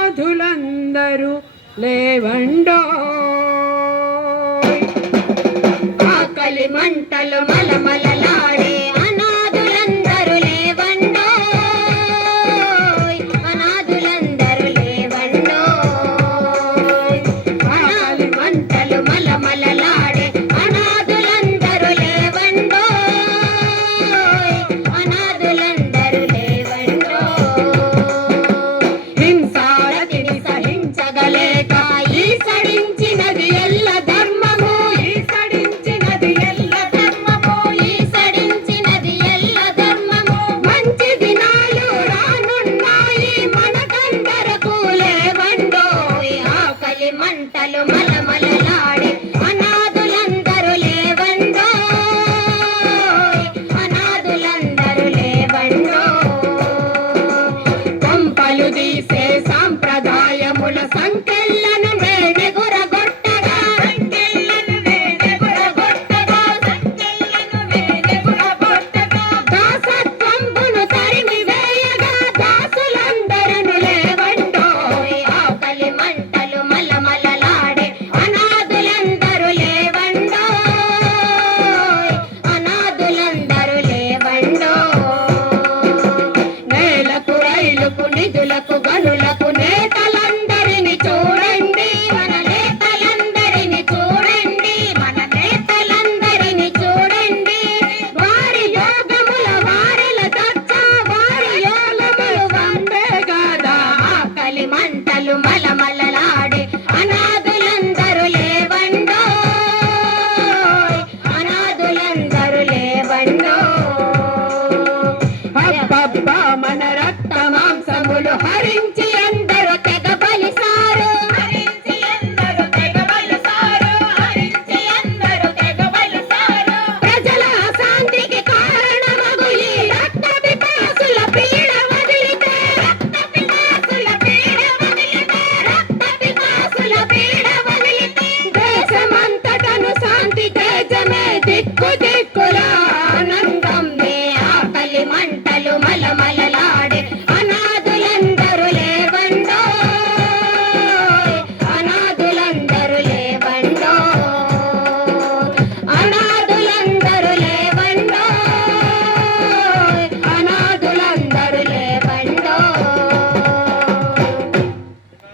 అనాథులందరూ లేవండో ఆకలి మంటలు మలమల మంటలు మలమల